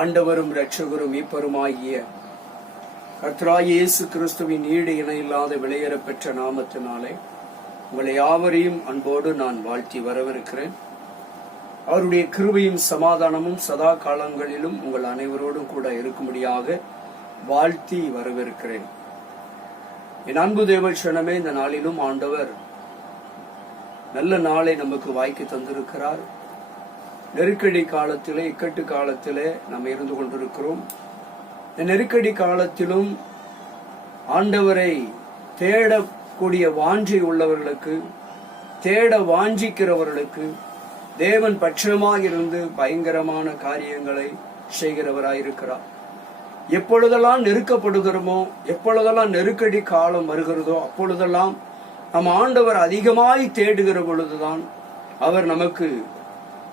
ஆண்டவரும் இரட்சகரும் மீட்பருமாகிய கர்த்தராகிய இயேசு கிறிஸ்துவின் ஈடு இணையில்லாத விலையேற பெற்ற நாமத்தினாலே உங்களை யாவரையும் அன்போடு நான் வாழ்த்தி வரவிருக்கிறேன். அவருடைய கிருபையும் சமாதானமும் சதா காலங்களிலும் உங்கள் அனைவரோடும் கூட இருக்கும்படியாக வாழ்த்தி வரவிருக்கிறேன். என் அன்பு தேவச்சனமே, இந்த நாளிலும் ஆண்டவர் நல்ல நாளை நமக்கு வாய்க்கு தந்திருக்கிறார். நெருக்கடி காலத்திலே, இக்கட்டு காலத்திலே நாம் இருந்து கொண்டிருக்கிறோம். இந்த நெருக்கடி காலத்திலும் ஆண்டவரை தேடக்கூடிய வாஞ்சை உள்ளவர்களுக்கு, தேட வாஞ்சிக்கிறவர்களுக்கு தேவன் பட்சமாக இருந்து பயங்கரமான காரியங்களை செய்கிறவராயிருக்கிறார். எப்பொழுதெல்லாம் நெருக்கப்படுகிறோமோ, எப்பொழுதெல்லாம் நெருக்கடி காலம் வருகிறதோ, அப்பொழுதெல்லாம் நம் ஆண்டவர் அதிகமாய் தேடுகிற பொழுதுதான் அவர் நமக்கு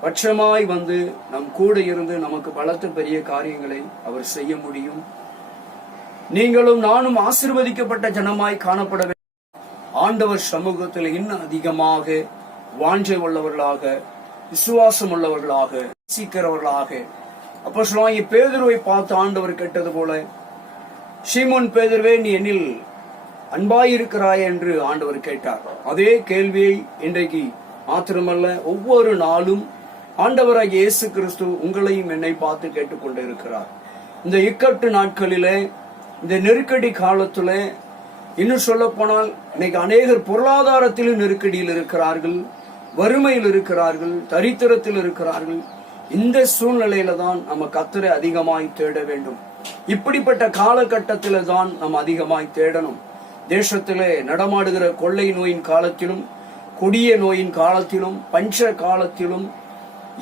பட்சமாய் வந்து நம் கூட இருந்து நமக்கு பலத்த பெரிய காரியங்களை அவர் செய்ய முடியும். நீங்களும் நானும் ஆசீர்வதிக்கப்பட்ட ஜனமாய் காணப்பட வேண்டும். ஆண்டவர் சமூகத்தில் இன்னும் அதிகமாக வாஞ்சை உள்ளவர்களாக, விசுவாசம் உள்ளவர்களாக, சீக்கிரவர்களாக. அப்போஸ்தலனாகிய பேதுருவை பார்த்து ஆண்டவர் கேட்டது போல, சீமோன் பேதுருவே, நீ என்னில் அன்பாயிருக்கிறாய் என்று ஆண்டவர் கேட்டார். அதே கேள்வியை இன்றைக்கு மாத்திரமல்ல, ஒவ்வொரு நாளும் ஆண்டவராகிய இயேசு கிறிஸ்து உங்களையும் என்னை பார்த்து கேட்டுக்கொண்டு இருக்கிறார். இந்த இக்கட்டு நாட்களிலே, இந்த நெருக்கடி காலத்துல, இன்னும் சொல்ல போனால் இன்னைக்கு அநேகர் பொருளாதாரத்திலும் நெருக்கடியில் இருக்கிறார்கள், வறுமையில் இருக்கிறார்கள், தரித்திரத்தில் இருக்கிறார்கள். இந்த சூழ்நிலையில தான் நம்ம கர்த்தரை அதிகமாய் தேட வேண்டும். இப்படிப்பட்ட காலகட்டத்தில தான் நம்ம அதிகமாய் தேடணும். தேசத்திலே நடமாடுகிற கொள்ளை நோயின் காலத்திலும், கொடிய நோயின் காலத்திலும், பஞ்ச காலத்திலும்,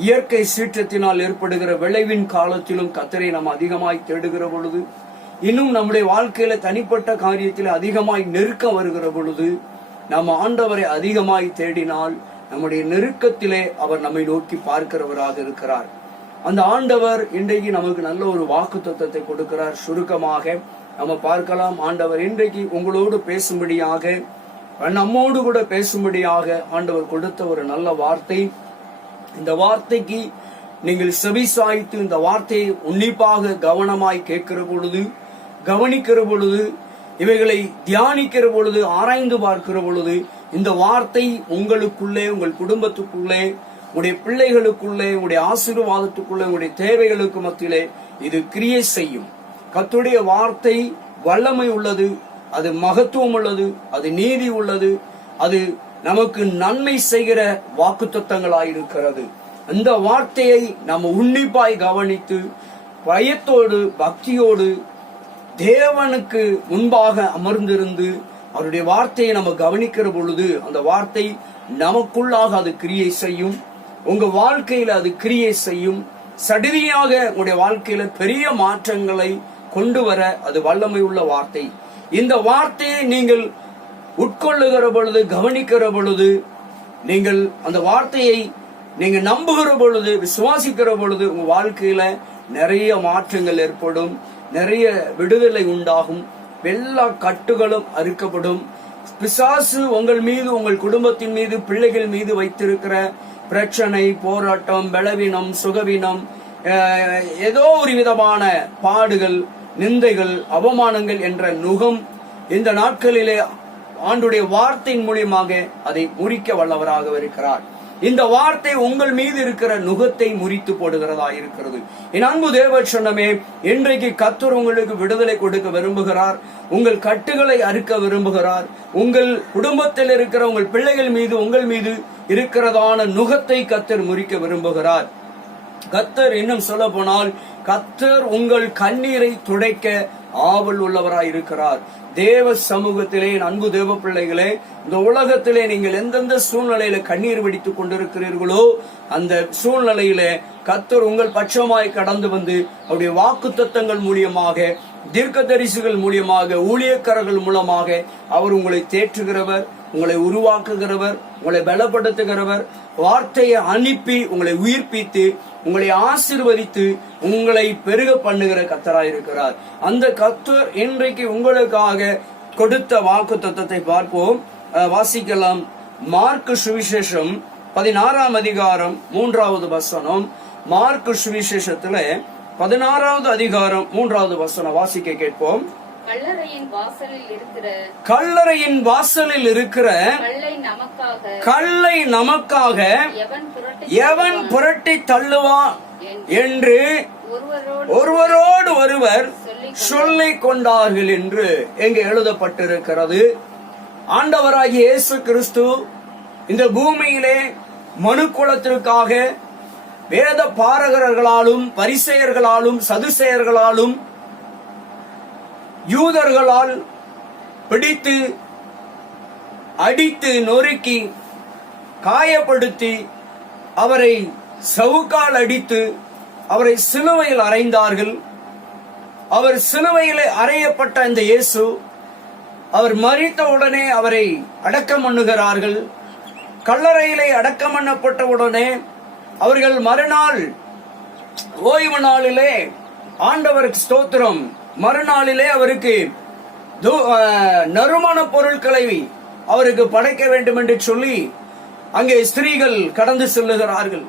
இயற்கை சீற்றத்தினால் ஏற்படுகிற விளைவின் காலத்திலும் கர்த்தரை நாம் அதிகமாய் தேடுகிற பொழுது, இன்னும் நம்முடைய வாழ்க்கையில தனிப்பட்ட காரியத்தில் அதிகமாய் நெருக்கம் வருகிற பொழுது, நம்ம ஆண்டவரை அதிகமாய் தேடினால் நம்முடைய நெருக்கத்திலே அவர் நம்மை நோக்கி பார்க்கிறவராக இருக்கிறார். அந்த ஆண்டவர் இன்றைக்கு நமக்கு நல்ல ஒரு வாக்குத்தத்தத்தை கொடுக்கிறார். சுருக்கமாக நம்ம பார்க்கலாம். ஆண்டவர் இன்றைக்கு உங்களோடு பேசும்படியாக, நம்மோடு கூட பேசும்படியாக ஆண்டவர் கொடுத்த ஒரு நல்ல வார்த்தை. இந்த வார்த்தைக்கு நீங்கள் செவிசாய்த்து இந்த வார்த்தையை உன்னிப்பாக கவனமாய் கேட்கிற பொழுது, கவனிக்கிற பொழுது, இவைகளை தியானிக்கிற பொழுது, ஆராய்ந்து பார்க்கிற பொழுது, இந்த வார்த்தை உங்களுக்குள்ளே, உங்கள் குடும்பத்துக்குள்ளே, உங்களுடைய பிள்ளைகளுக்குள்ளே, உங்களுடைய ஆசீர்வாதத்துக்குள்ளே, உங்களுடைய தேவைகளுக்கு மத்தியிலே இது கிரியை செய்யும். கர்த்தருடைய வார்த்தை வல்லமை உள்ளது, அது மகத்துவம் உள்ளது, அது நீதி உள்ளது, அது நமக்கு நன்மை செய்கிற வாக்குத்தத்தங்களாயிருக்கிறது. அந்த வார்த்தையை நம்ம உன்னிப்பாய் கவனித்து பயத்தோடு, பக்தியோடு தேவனுக்கு முன்பாக அமர்ந்திருந்து அவருடைய வார்த்தையை நம்ம கவனிக்கிற பொழுது, அந்த வார்த்தை நமக்குள்ளாக அது கிரியை செய்யும். உங்க வாழ்க்கையில அது கிரியை செய்யும். சடுதியாக உங்களுடைய வாழ்க்கையில பெரிய மாற்றங்களை கொண்டு வர அது வல்லமை உள்ள வார்த்தை. இந்த வார்த்தையை நீங்கள் உட்கொள்ளுகிற பொழுது, கவனிக்கிற பொழுது, நீங்கள் அந்த வார்த்தையை நீங்க நம்புகிற பொழுது, விசுவாசிக்கிற பொழுது, உங்க வாழ்க்கையில நிறைய மாற்றங்கள் ஏற்படும், நிறைய விடுதலை உண்டாகும், எல்லா கட்டுகளும் அறுக்கப்படும். பிசாசு உங்கள் மீது, உங்கள் குடும்பத்தின் மீது, பிள்ளைகள் மீது வைத்திருக்கிற பிரச்சனை, போராட்டம், பலவீனம், சுகவீனம், ஏதோ ஒரு விதமான பாடுகள், நிந்தைகள், அவமானங்கள் என்ற நுகம் இந்த நாட்களிலே ஆண்டுடைய வார்த்தையின் மூலியமாக அதை முறிக்க வல்லவராக இருக்கிறார். இந்த வார்த்தை உங்கள் மீது இருக்கிற நுகத்தை முறித்து போடுகிறதா இருக்கிறது. என் அன்பு தேவச்சனமே, இன்றைக்கு கர்த்தர் உங்களுக்கு விடுதலை கொடுக்க விரும்புகிறார். உங்கள் கட்டுகளை அறுக்க விரும்புகிறார். உங்கள் குடும்பத்தில் இருக்கிற உங்கள் பிள்ளைகள் மீது, உங்கள் மீது இருக்கிறதான நுகத்தை கர்த்தர் முறிக்க விரும்புகிறார். கர்த்தர் இன்னும் சொல்ல போனால், கர்த்தர் உங்கள் கண்ணீரை துடைக்க ஆவல் உள்ளவராய் இருக்கிறார். தேவ சமூகத்திலே அன்பு தேவ பிள்ளைகளே, இந்த உலகத்திலே நீங்கள் எந்தெந்த சூழ்நிலையில கண்ணீர் வெடித்துக் கொண்டிருக்கிறீர்களோ, அந்த சூழ்நிலையில கர்த்தர் உங்கள் பட்சமாய் கடந்து வந்து அவருடைய வாக்குத்தத்தங்கள் மூலியமாக, தீர்க்கதரிசிகள் மூலியமாக, ஊழியக்காரர்கள் மூலமாக அவர் உங்களை தேற்றுகிறவர், உங்களை உருவாக்குகிறவர், உங்களை பலப்படுத்துகிறவர். வார்த்தையை அனுப்பி உங்களை உயிர்ப்பித்து, உங்களை ஆசீர்வதித்து, உங்களை பெருக பண்ணுகிற கர்த்தராயிருக்கிறார். அந்த கர்த்தர் இன்றைக்கு உங்களுக்காக கொடுத்த வாக்குத்தத்தத்தை பார்ப்போம். வாசிக்கலாம். மார்க்கு சுவிசேஷம் 16ஆம் அதிகாரம் 3வது வசனம். மார்க்கு சுவிசேஷத்துல 16வது அதிகாரம் 3வது வசனம் வாசிக்க கேட்போம். கல்லறையின் வாசலில் இருக்கிற கல்லை நமக்காக எவன் புரட்டி தள்ளுவான் என்று ஒருவரோடு ஒருவர் சொல்லிக் கொண்டார்கள் என்று எங்கே எழுதப்பட்டிருக்கிறது. ஆண்டவராகிய இயேசு கிறிஸ்து இந்த பூமியிலே மனுக்குலத்திற்காக வேத பாரகர்களாலும் பரிசேயர்களாலும் சதுசேயர்களாலும் யூதர்களால் பிடித்து அடித்து நொறுக்கி காயப்படுத்தி அவரை சவுக்கால் அடித்து அவரை சிலுவையில் அறைந்தார்கள். அவர் சிலுவையில் அறையப்பட்ட இந்த இயேசு அவர் மரித்த உடனே அவரை அடக்கம் பண்ணுகிறார்கள். கல்லறையிலே அடக்கம் பண்ணப்பட்ட உடனே அவர்கள் மறுநாள் ஓய்வு நாளிலே ஆண்டவருக்கு ஸ்தோத்திரம், மறுநாளிலே அவருக்கு நறுமண பொருட்களை அவருக்கு படைக்க வேண்டும் என்று சொல்லி அங்கே ஸ்திரீகள் கடந்து செல்லுகிறார்கள்.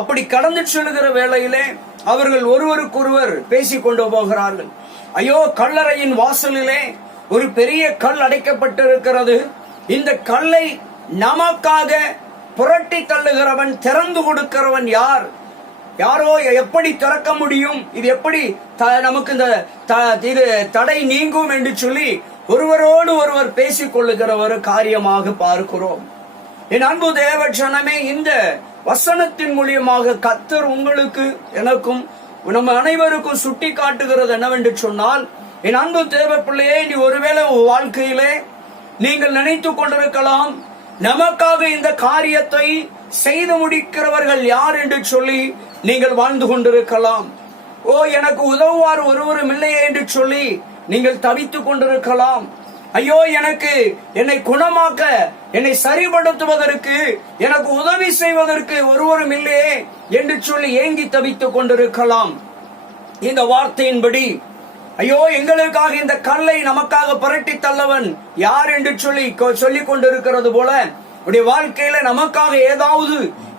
அப்படி கடந்து செல்லுகிற வேளையிலே அவர்கள் ஒருவருக்கொருவர் பேசிக் கொண்டு போகிறார்கள். ஐயோ, கல்லறையின் வாசலிலே ஒரு பெரிய கல் அடைக்கப்பட்டிருக்கிறது. இந்த கல்லை நமக்காக புரட்டி தள்ளுகிறவன், திறந்து கொடுக்கிறவன் யார்? யாரோ எப்படி திறக்க முடியும்? இது எப்படி நமக்கு இந்த தடை நீங்கும் என்று சொல்லி ஒருவரோடு ஒருவர் பேசிக் கொள்ளுகிற ஒரு காரியமாக பார்க்கிறோம். என் அன்பு தேவ ஜனமே, இந்த வசனத்தின் மூலியமாக கர்த்தர் உங்களுக்கு எனக்கும் நம்ம அனைவருக்கும் சுட்டி காட்டுகிறது என்னவென்று சொன்னால், என் அன்பு தேவ பிள்ளையே, நீ ஒருவேளை வாழ்க்கையிலே நீங்கள் நினைத்துக் கொண்டிருக்கலாம், நமக்காக இந்த காரியத்தை செய்து முடிக்கிறவர்கள் யார் என்று சொல்லி நீங்கள் வாழ்ந்து கொண்டிருக்கலாம். ஓ, எனக்கு உதவுவார் ஒருவரும் இல்லையே என்று சொல்லி நீங்கள் தவித்துக் கொண்டிருக்கலாம். ஐயோ, என்னை குணமாக்க, என்னை சரிபடுத்துவதற்கு, எனக்கு உதவி செய்வதற்கு ஒருவரும் இல்லையே என்று சொல்லி ஏங்கி தவித்துக் கொண்டிருக்கலாம். இந்த வார்த்தையின்படி, ஐயோ, எங்களுக்காக இந்த கல்லை நமக்காக புரட்டி தள்ளவன் யார் என்று சொல்லிக் கொண்டிருக்கிறது போல உடைய வாழ்க்கையில நமக்காக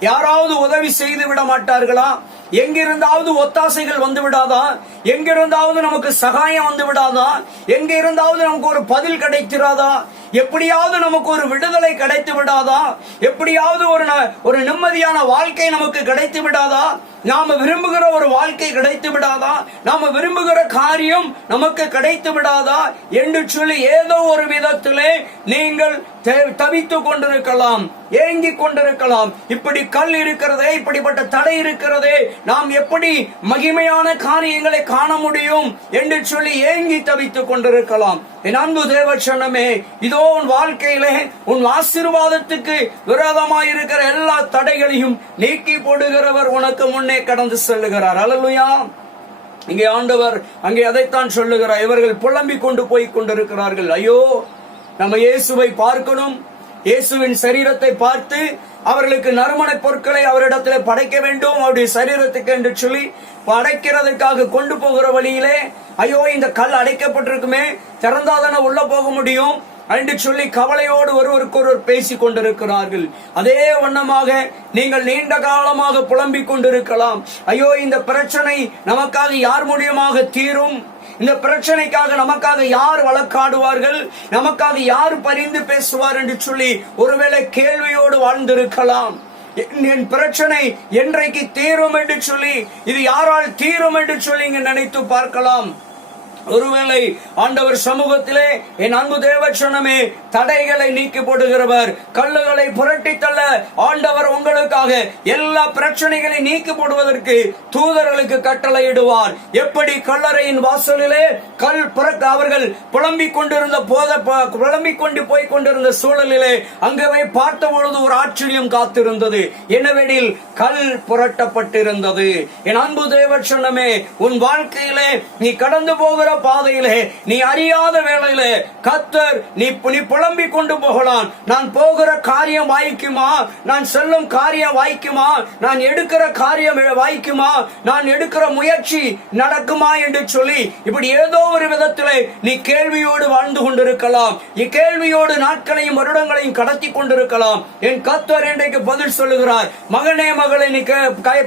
யாராவது உதவி செய்து விட மாட்டார்களா? எங்கிருந்தாவது ஒத்தாசைகள் வந்து விடாதா? எங்கிருந்தாவது நமக்கு சகாயம் வந்து விடாதா? எங்கிருந்தாவது நமக்கு ஒரு பதில் கிடைத்திராதா? எப்படியாவது நமக்கு ஒரு விடுதலை கிடைத்து விடாதா? எப்படியாவது ஒரு நிம்மதியான வாழ்க்கை நமக்கு கிடைத்து விடாதா? நாம விரும்புகிற ஒரு வாழ்க்கை கிடைத்து விடாதா? நாம விரும்புகிற காரியம் நமக்கு கிடைத்து விடாதா என்று சொல்லி ஏதோ ஒரு விதத்திலே நீங்கள் தவித்துக் கொண்டிருக்கலாம், ஏங்கிக் கொண்டிருக்கலாம். இப்படி கல் இருக்கிறதே, இப்படிப்பட்ட தடை இருக்கிறதே, நாம் எப்படி மகிமையான காரியங்களை காண முடியும் என்று சொல்லி ஏங்கி தவித்துக் கொண்டிருக்கலாம். என் அன்பு தேவச்சனமே, இதோ உன் வாழ்க்கையிலே உன் ஆசீர்வாதத்துக்கு விரோதமாயிருக்கிற எல்லா தடைகளையும் நீக்கி போடுகிறவர் உனக்கு முன்னே கடந்து செல்லுகிறார். அல்லேலூயா. இங்கே ஆண்டவர் அங்கே அதைத்தான் சொல்லுகிறார். இவர்கள் புலம்பிக் கொண்டு போய் கொண்டிருக்கிறார்கள். ஐயோ, நம்ம இயேசுவை பார்க்கணும், இயேசுவின் சரீரத்தை பார்த்து அவர்களுக்கு நறுமண பொருட்களை அவரிடத்தில் படைக்க வேண்டும், அவருடைய சரீரத்துக்கு என்று சொல்லி படைக்கிறதுக்காக கொண்டு போகிற வழியிலே, ஐயோ, இந்த கல் அடைக்கப்பட்டிருக்குமே, திறந்தாதானே உள்ள போக முடியும் என்று சொல்லி கவலையோடு ஒருவருக்கொருவர் பேசிக் கொண்டிருக்கிறார்கள். அதே வண்ணமாக நீங்கள் நீண்ட காலமாக புலம்பிக் கொண்டிருக்கலாம். ஐயோ, இந்த பிரச்சனை நமக்காக யார் மூலியமாக தீரும்? இந்த பிரச்சனைக்காக நமக்காக யார் வழக்காடுவார்கள்? நமக்காக யார் பரிந்து பேசுவார் என்று சொல்லி ஒருவேளை கேள்வியோடு வாழ்ந்திருக்கலாம். என் பிரச்சனை என்றைக்கு தீரும் என்று சொல்லி, இது யாரால் தீரும் என்று சொல்லி இங்கு நினைத்து பார்க்கலாம். ஒருவேளை ஆண்டவர் சமூகத்திலே, என் அன்பு தேவச்சனமே, தடைகளை நீக்கி போடுகிறவர், கல்லுகளை புரட்டி தள்ள ஆண்டவர் உங்களுக்காக எல்லா பிரச்சனைகளை நீக்கி போடுவதற்கு தூதர்களுக்கு கட்டளையிடுவார். எப்படி கல்லறையின் வாசலிலே கல் அவர்கள் புலம்பிக் கொண்டு போய் கொண்டிருந்த சூழலிலே அங்கே பார்த்த பொழுது ஒரு ஆச்சரியம் காத்திருந்தது. என்னவெனில் கல் புரட்டப்பட்டிருந்தது. என் அன்பு தேவச்சனமே, உன் வாழ்க்கையிலே நீ கடந்து போகிற பாதையிலே, நீ அறியாத வேளையிலே கர்த்தர் நீ புலம்பிக் கொண்டு போகலாம். நான் போகிற காரியம் வாய்க்குமா, நான் செல்லும் காரியம் வாய்க்குமா, நான் எடுக்கிற காரியம் வாய்க்குமா, நான் எடுக்கிற முயற்சி நடக்குமா என்று சொல்லி இப்படி ஏதோ ஒரு விதத்திலே நீ கேள்வியோடு வாழ்ந்து கொண்டிருக்கலாம். இக்கேள்வியோடு நாட்களையும் வருடங்களையும் கடத்தி கொண்டிருக்கலாம். என் கர்த்தர் இன்றைக்கு பதில் சொல்லுகிறார், மகனே மகளே, நீ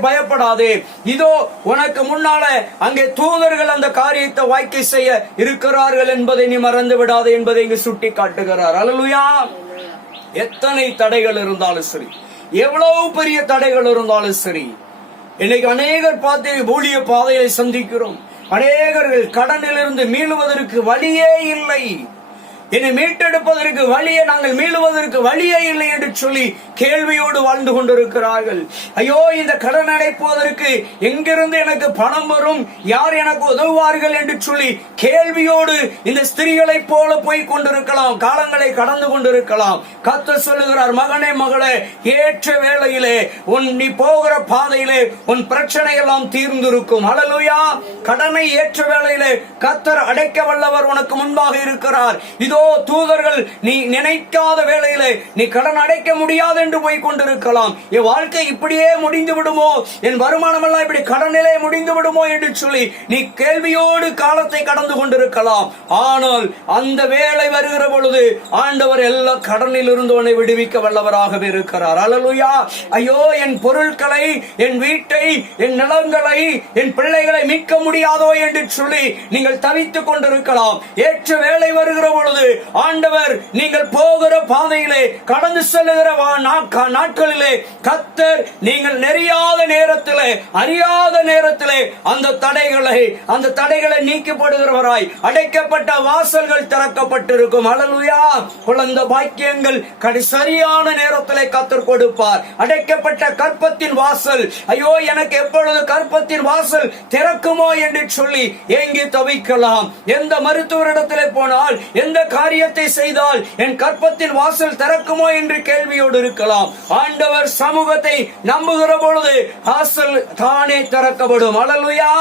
பயப்படாதே. இதோ உனக்கு முன்னால அங்கே தூதர்கள் அந்த காரியத்தை வாய்க்கை செய்ய இருக்கிறார்கள் என்பதை நீ மறந்து விடாதே என்பதை இங்கு சுட்டி காட்டுகிறார். அல்லேலூயா. எத்தனை தடைகள் இருந்தாலும் சரி, எவ்வளவு பெரிய தடைகள் இருந்தாலும் சரி, இன்னைக்கு அநேகர் பார்த்து ஊழிய பாதையை சந்திக்கிறோம். அநேகர்கள் கடனிலிருந்து மீளுவதற்கு வழியே இல்லை, என்னை மீட்டெடுப்பதற்கு வழியே, நாங்கள் மீளுவதற்கு வழியே இல்லை என்று சொல்லி கேள்வியோடு வாழ்ந்து கொண்டிருக்கிறார்கள். ஐயோ, இந்த கடன் அடைப்பதற்கு எங்கிருந்து எனக்கு பணம் வரும், யார் எனக்கு உதவுவார்கள் என்று சொல்லி கேள்வியோடு இந்த ஸ்திரீகளை போல போய் கொண்டிருக்கலாம், காலங்களை கடந்து கொண்டிருக்கலாம். கர்த்தர் சொல்லுகிறார், மகனே மகளே, ஏற்ற வேளையிலே நீ போகிற பாதையிலே உன் பிரச்சனை எல்லாம் தீர்ந்திருக்கும். அல்லேலூயா. கடனை ஏற்ற வேளையிலே கர்த்தர் அடைக்க வல்லவர் உனக்கு முன்பாக இருக்கிறார். இதோ தூதர்கள் நீ நினைக்காத வேளையிலே நீ கடன் அடைக்க முடியாது என்று போய் கொண்டிருக்கலாம். என் வாழ்க்கை இப்படியே முடிந்து விடுமோ, என் வருமானம் எல்லாம் இப்படி கடனிலே முடிந்து விடுமோ என்று சொல்லி நீ கேள்வியோடு காலத்தை கடந்து கொண்டிருக்கலாம். ஆனால் அந்த வேளை வருகிற பொழுது ஆண்டவர் எல்லா கடனில் இருந்து உன்னை விடுவிக்க வல்லவராகவே இருக்கிறார். அல்லேலூயா. ஐயோ, என் பொருட்களை, என் வீட்டை, என் நிலங்களை, என் பிள்ளைகளை மீட்க முடியாதோ என்று சொல்லி நீங்கள் தவித்துக் கொண்டிருக்கலாம். ஏற்ற வேளை வருகிற பொழுது ஆண்டவர் நீங்கள் போகிற பாதையிலே கடந்து செல்லுகிற நாட்களிலே கர்த்தர் நீங்கள் நெறியாத நேரத்திலே, அறியாத நேரத்திலே அந்த தடைகளை நீக்கப்படுகிறவராய், அடைக்கப்பட்ட வாசல்கள் திறக்கப்பட்டிருக்கும். அல்லேலூயா. குழந்தை பாக்கியங்கள் சரியான நேரத்திலே கர்த்தர் கொடுப்பார். அடைக்கப்பட்ட கற்பத்தின் வாசல், ஐயோ எனக்கு எப்பொழுது கற்பத்தின் வாசல் திறக்குமோ என்று சொல்லி ஏங்கி தவிக்கலாம். எந்த மருத்துவரிடத்திலே போனால், எந்த காரியத்தை செய்தால் என் கற்பத்தின் வாசல் திறக்குமோ என்று கேள்வியோடு இருக்கலாம். ஆண்டவர் சமூகத்தை நம்புகிற பொழுது வாசல் தானே திறக்கப்படும். அல்லேலூயா.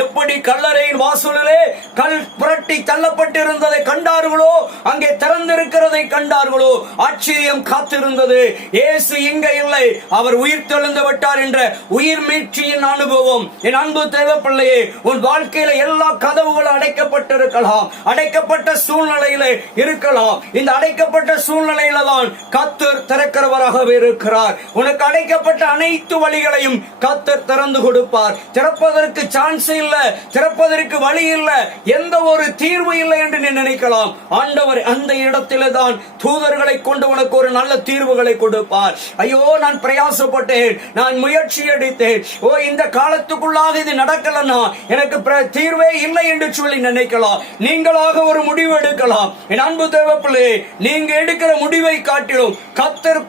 எப்படி கல்லறையின் வாசலிலே கல் புரட்டி தள்ளப்பட்டிருந்ததை கண்டார்களோ, அங்கே திறந்திருக்கிறதை கண்டார்களோ, ஆச்சரியம் காத்திருந்தது. இயேசு இங்க இல்லை, அவர் உயிர் தெழுந்து விட்டார் என்ற உயிர் மீட்சியின் அனுபவம். என் அன்பு தேவ பிள்ளையே, உன் வாழ்க்கையில எல்லா கதவுகளும் அடைக்கப்பட்டிருக்கலாம், அடைக்கப்பட்ட சூழ்நிலையில இருக்கலாம். இந்த அடைக்கப்பட்ட சூழ்நிலையில தான் கர்த்தர் திறக்கிறவராகவே இருக்கிறார். உனக்கு அடைக்கப்பட்ட அனைத்து வழிகளையும் கர்த்தர் திறந்து கொடுப்பார். திறப்பதற்கு சான்ஸ் இல்ல, திறப்பதற்கு வழி இல்ல, எந்த ஒரு தீர்வு இல்லை என்று நீ நினைக்கலாம். ஆண்டவர் அந்த இடத்திலே தான் தூதர்களை கொண்டு உனக்கு ஒரு நல்ல தீர்வுகளை கொடுப்பார். ஐயோ, நான் பிரயாசப்பட்டேன், நான் முயற்சி எடுத்தேன், ஓ இந்த காலத்துக்குள்ளாக இது நடக்கலன்னா எனக்கு தீர்வே இல்லை என்று சொல்லி நினைக்கலாம். நீங்களாக ஒரு முடிவு எடுக்கலாம். என் அன்பு தேவப்பிள்ளை, நீங்க எடுக்கிற முடிவை காட்டிலும் கர்த்தர்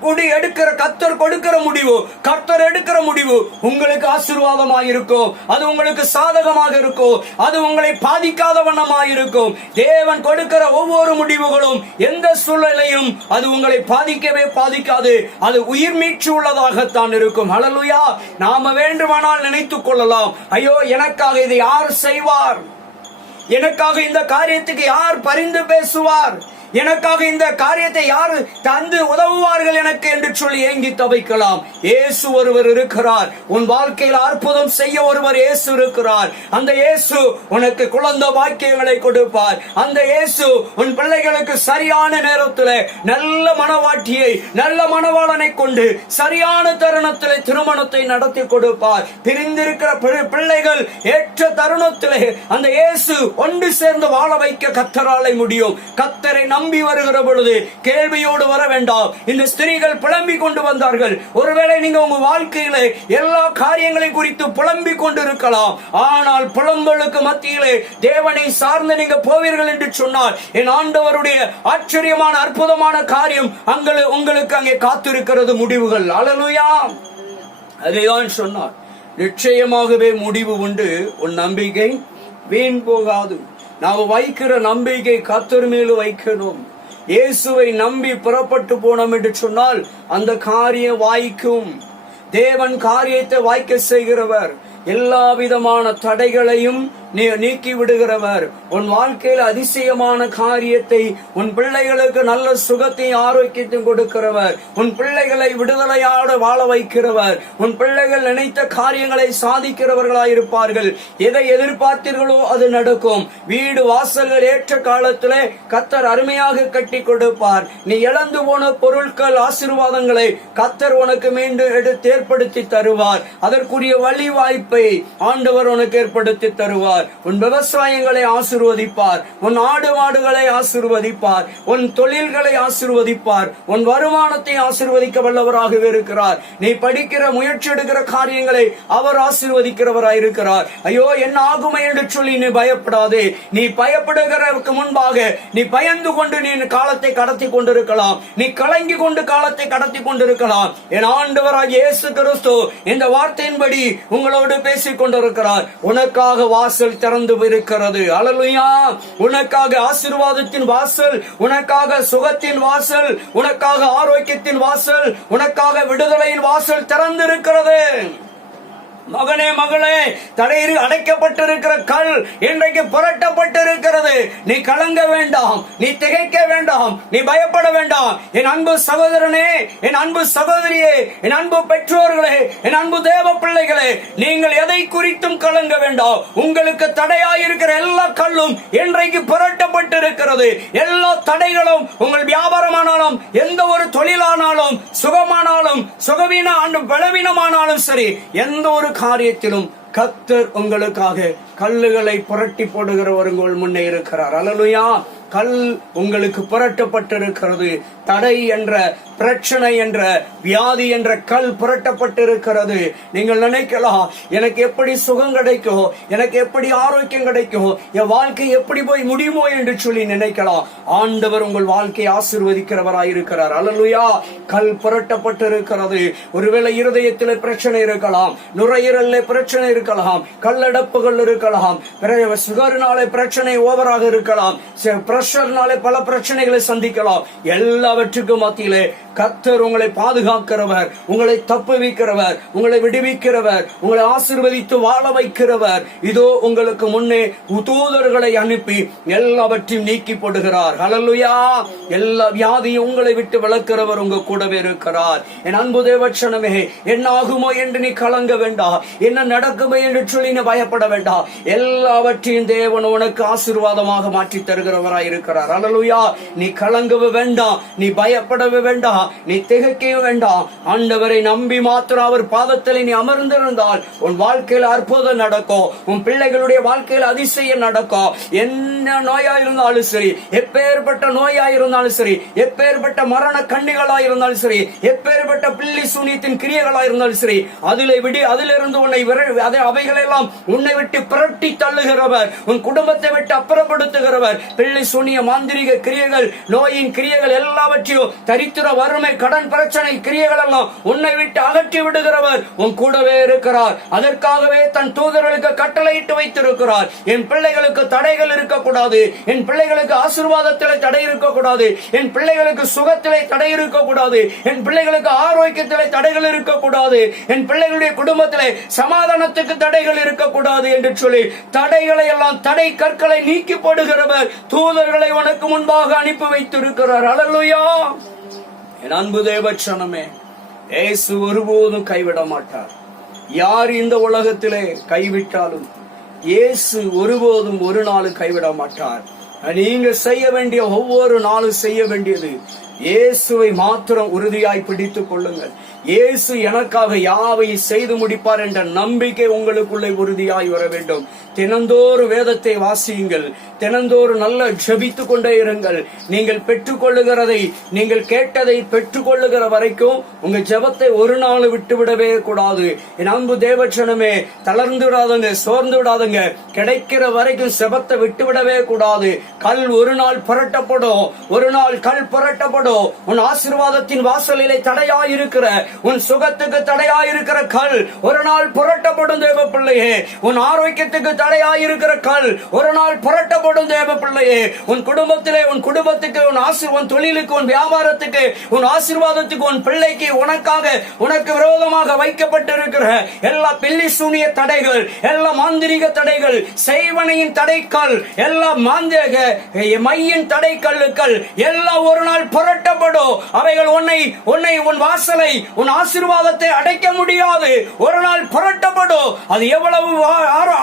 கொடுக்கிற முடிவு, கர்த்தர் எடுக்கிற முடிவு உங்களுக்கு ஆசீர்வாதமாக இருக்கும். அது உங்களுக்கு சாதகமாக இருக்கும். அது உங்களை பாதிக்காத வண்ணமாக இருக்கும். தேவன் கொடுக்கிற ஒவ்வொரு முடிவுகளும் எந்த சூழ்நிலையும் அது உங்களை பாதிக்கவே பாதிக்காது. அது உயிர் மீட்சி உள்ளதாகத்தான் இருக்கும். அல்லேலூயா. நாம வேண்டுமானால் நினைத்துக் கொள்ளலாம், ஐயோ எனக்காக இதை யார் செய்வார், எனக்காக இந்த காரியத்துக்கு யார் பரிந்து பேசுவார், எனக்காக இந்த காரியத்தை யார் தந்து உதவுவார்கள் எனக்கு என்று சொல்லி ஏங்கி தவிக்கலாம். இயேசு ஒருவர் இருக்கிறார். உன் வாழ்க்கையில் அற்புதம் செய்ய ஒருவர் இயேசு இருக்கிறார். அந்த இயேசு உனக்கு குழந்தை பாக்கியங்களை கொடுப்பார். அந்த இயேசு உன் பிள்ளைகளுக்கு சரியான நேரத்தில் நல்ல மனவாட்டியை, நல்ல மனவாளனை கொண்டு சரியான தருணத்தில் திருமணத்தை நடத்தி கொடுப்பார். பிரிந்திருக்கிற பிள்ளைகள் ஏற்ற தருணத்திலே அந்த இயேசு ஒன்று சேர்ந்து வாழ வைக்க கர்த்தராலே முடியும். கர்த்தரை நம்பி வருகிற பொழுது கேள்வியோடு வர வேண்டாம். இந்த ஸ்திரீகள் புலம்பிக் கொண்டு வந்தார்கள். ஒருவேளை நீங்க உங்க வாழ்க்கையில எல்லா காரியங்களை குறித்து புலம்பிக் கொண்டு இருக்கலாம். ஆனால் புலம்பலுக்கு மத்தியிலே தேவனை சார்ந்து நீங்க போவீர்கள் என்று சொன்னால் என் ஆண்டவருடைய ஆச்சரியமான அற்புதமான காரியம் உங்களுக்கு அங்கே காத்திருக்கிறது. முடிவுகள். அல்லேலூயா. அதைதான் சொன்னார், நிச்சயமாகவே முடிவு உண்டு, உன் நம்பிக்கை வீண் போகாது. நாம் வைக்கிற நம்பிக்கை கர்த்தர் மேல் வைக்கணும். இயேசுவை நம்பி புறப்பட்டு போனோம் என்று சொன்னால் அந்த காரியம் வாய்க்கும். தேவன் காரியத்தை வாய்க்க செய்கிறவர். எல்லா விதமான தடைகளையும் நீக்கி விடுகிறவர். உன் வாழ்க்கையில் அதிசயமான காரியத்தை, உன் பிள்ளைகளுக்கு நல்ல சுகத்தை ஆரோக்கியத்தை கொடுக்கிறவர். உன் பிள்ளைகளை விடுதலையோடு வாழ வைக்கிறவர். உன் பிள்ளைகள் நினைத்த காரியங்களை சாதிக்கிறவர்களாயிருப்பார்கள். எதை எதிர்பார்த்தீர்களோ அது நடக்கும். வீடு வாசல்கள் ஏற்ற காலத்திலே கர்த்தர் அருமையாக கட்டி கொடுப்பார். நீ இழந்து போன பொருட்கள் ஆசீர்வாதங்களை கர்த்தர் உனக்கு மீண்டும் எடுத்து ஏற்படுத்தி தருவார். அதற்குரிய வழி வாய்ப்பை ஆண்டவர் உனக்கு ஏற்படுத்தி தருவார். உன் விவசாயங்களை ஆசீர்வதிப்பார். உன் ஆடு மாடுகளை ஆசீர்வதிப்பார். உன் தொழில்களை ஆசீர்வதிப்பார். உன் வருமானத்தை ஆசீர்வதிக்க வல்லவராகவே இருக்கிறார். நீ படிக்கிற முயற்சி எடுக்கிற காரியங்களை அவர் ஆசீர்வதிக்கிறவராயிருக்கிறார். ஐயோ என்ன ஆகுமே என்று சொல்லி நீ பயப்படாதே. நீ பயப்படுகிறதுக்கு முன்பாக நீ பயந்து கொண்டு நீ காலத்தை கடத்தி கொண்டிருக்கலாம். நீ கலங்கி கொண்டு காலத்தை கடத்தி கொண்டிருக்கலாம். என் ஆண்டவராகிய இயேசு கிறிஸ்து இந்த வார்த்தையின்படி உங்களோடு பேசிக் கொண்டிருக்கிறார். உனக்காக வாசல் திறந்து இருக்கிறது. அல்லேலூயா. உனக்காக ஆசீர்வாதத்தின் வாசல், உனக்காக சுகத்தின் வாசல், உனக்காக ஆரோக்கியத்தின் வாசல், உனக்காக விடுதலையின் வாசல் திறந்திருக்கிறது. மகனே மகளே, தடையில் அடைக்கப்பட்டிருக்கிற கல் இன்றைக்கு புரட்டப்பட்டிருக்கிறது. நீ கலங்க வேண்டாம், நீ திகைக்க வேண்டாம், நீ பயப்பட வேண்டாம். என் அன்பு சகோதரனே, என் அன்பு சகோதரியே, என் அன்பு பெற்றோர்களே, என் அன்பு தேவ பிள்ளைகளே, நீங்கள் எதை குறித்தும் கலங்க வேண்டாம். உங்களுக்கு தடையாயிருக்கிற எல்லா கல்லும் இன்றைக்கு புரட்டப்பட்டிருக்கிறது. எல்லா தடைகளும், உங்கள் வியாபாரமானாலும், எந்த ஒரு தொழிலானாலும், சுகமானாலும், பலவீனமானாலும் சரி, எந்த ஒரு காரியத்திலும் கர்த்தர் உங்களுக்காக கல்லுகளை புரட்டி போடுகிறவர் உங்கள் முன்னே இருக்கிறார். அல்லேலூயா. கல் உங்களுக்கு புரட்டப்பட்டிருக்கிறது. தடை என்ற பிரச்சனை என்ற வியாதி என்ற கல் புரட்டப்பட்டிருக்கிறது. நீங்கள் நினைக்கலாம், எனக்கு எப்படி சுகம் கிடைக்கும், எனக்கு எப்படி ஆரோக்கியம் கிடைக்கும், என் வாழ்க்கை எப்படி போய் முடியுமோ என்று சொல்லி நினைக்கலாம். ஆண்டவர் உங்கள் வாழ்க்கையை ஆசீர்வதிக்கிறவராயிருக்கிறார். அல்லேலூயா. கல் புரட்டப்பட்டிருக்கிறது. ஒருவேளை இருதயத்தில் பிரச்சனை இருக்கலாம், நுரையீரலில் பிரச்சனை இருக்கலாம், கல்லடப்புகள் இருக்கலாம், சுகர்னாலே பிரச்சனை ஓவராக இருக்கலாம், பிரஷர்னாலே பல பிரச்சனைகளை சந்திக்கலாம். எல்லாவற்றுக்கும் மத்தியிலே கர்த்தர் உங்களை பாதுகாக்கிறவர், உங்களை தப்புவிக்கிறவர், உங்களை விடுவிக்கிறவர், உங்களை ஆசீர்வதித்து வாழ வைக்கிறவர். இதோ உங்களுக்கு முன்னே தூதர்களை அனுப்பி எல்லாவற்றையும் நீக்கி போடுகிறார். ஹல்லேலூயா. எல்லா வியாதியும் உங்களை விட்டு விலக்கிறவர் உங்க கூடவே இருக்கிறார். என் அன்பு தேவச்சனமே, என்ன ஆகுமோ என்று நீ கலங்க வேண்டாம், என்ன நடக்குமோ என்று சொல்லி நீ பயப்பட வேண்டாம். எல்லாவற்றையும் தேவன் உனக்கு ஆசீர்வாதமாக மாற்றி தருகிறவராய் இருக்கிறார். ஹல்லேலூயா. நீ கலங்கவே வேண்டாம், நீ பயப்படவே வேண்டாம், நீ திகைக்க வேண்டாம். ஆண்டவரை நம்பி மாத்திரம் அவர் பாதத்தில் நீ அமர்ந்திருந்தால் உன் வாழ்க்கையில் அற்புதம் நடக்கும். உன் பிள்ளைகளுடைய வாழ்க்கையில் அதிசயம் நடக்கும். என்ன நோயா இருந்தாலும் சரி, எப்பேற்பட்ட நோயா இருந்தாலும் சரி, எப்பேற்பட்ட மரண கண்ணிகளா இருந்தாலும் சரி, எப்பேற்பட்ட பில்லி சூனியத்தின் கிரியைகளா இருந்தாலும் சரி, அதிலிருந்து உன்னை அவைகளெல்லாம் உன்னை விட்டு புரட்டி தள்ளுகிறவர், உன் குடும்பத்தை விட்டு அப்புறப்படுத்துகிறவர். பில்லி சூனிய மாந்திரிக கிரியைகள், நோயின் கிரியைகள் எல்லாவற்றையும், தரித்திர வறுமை கடன் பிரச்சனை கிரியைகள் எல்லாம் உன்னை விட்டு அகற்றி விடுகிறவர் உன் கூடவே இருக்கிறார். அதற்காகவே தன் தூதர்களுக்கு கட்டளையிட்டு வைத்திருக்கிறார். என் பிள்ளைகளுக்கு தடைகள் இருக்கக்கூடாது, என் பிள்ளைகளுக்கு ஆசீர்வாதத்திலே தடை இருக்கக்கூடாது, என் பிள்ளைகளுக்கு சுகத்திலே தடை இருக்கக்கூடாது, என் பிள்ளைகளுக்கு ஆரோக்கியத்திலே தடைகள் இருக்கக்கூடாது, என் பிள்ளைகளுடைய குடும்பத்திலே சமாதானத்துக்கு தடைகள் இருக்கக்கூடாது என்று சொல்லி தடைகளை எல்லாம், தடை கற்களை நீக்கி போடுகிறவர் தூதர்களை உனக்கு முன்பாக அனுப்பி வைத்திருக்கிறார். அல்லேலூயா. என் அன்பு தேவச்சனமே, இயேசு ஒருபோதும் கைவிட மாட்டார். யார் இந்த உலகத்திலே கைவிட்டாலும் இயேசு ஒருபோதும் ஒரு நாளும் கைவிட மாட்டார். நீங்க செய்ய வேண்டிய ஒவ்வொரு நாளும் செய்ய வேண்டியது இயேசுவை மாத்திரம் உறுதியாய் பிடித்துக் கொள்ளுங்கள். இயேசு எனக்காக யாவை செய்து முடிப்பார் என்ற நம்பிக்கை உங்களுக்குள்ளே உறுதியாய் வர வேண்டும். தினந்தோறும் வேதத்தை வாசியுங்கள், தினந்தோறும் நல்ல ஜெபித்துக் கொண்டே இருங்கள். நீங்கள் பெற்றுக்கொள்ளுகிறதை, நீங்கள் கேட்டதை பெற்றுக்கொள்ளுகிற வரைக்கும் உங்க ஜெபத்தை ஒரு நாள் விட்டுவிடவே கூடாது. என் அன்பு தேவச்சனமே, தளர்ந்து விடாதுங்க, சோர்ந்து விடாதுங்க. கிடைக்கிற வரைக்கும் ஜெபத்தை விட்டுவிடவே கூடாது. கல் ஒரு நாள் புரட்டப்படும், ஒரு நாள் கல் புரட்டப்படும். புரட்டப்படும். உன் ஆசீர்வாதத்தின் வாசலிலே தடையாயிருக்கிற, உன் சுகத்துக்கு தடையாயிருக்கிற கல் ஒரு நாள் புரட்டப்படும் தேவ பிள்ளையே. உன் ஆரோக்கியத்துக்கு தடையாயிருக்கிற கல் ஒரு நாள் புரட்டப்படும் தேவ பிள்ளையே. உன் குடும்பத்திலே, உன் குடும்பத்துக்கு, உன் தொழிலுக்கு, உன் வியாபாரத்துக்கு, உன் ஆசீர்வாதத்துக்கு, உன் பிள்ளைக்கு, உனக்காக, உனக்கு விரோதமாக வைக்கப்பட்டிருக்கிற எல்லா பில்லி சூனிய தடைகள், எல்லா மாந்திரிக தடைகள், செய்வனையின் தடைக்கல், எல்லா மையின் தடைக்கல்லுக்கள் எல்லாம் ஒரு நாள் புரட்டப்படும். அவைகள் உன் வாசலை, உன் ஆசீர்வாதத்தை அடைக்க முடியாது. ஒரு நாள் புரட்டப்படும். அது எவ்வளவு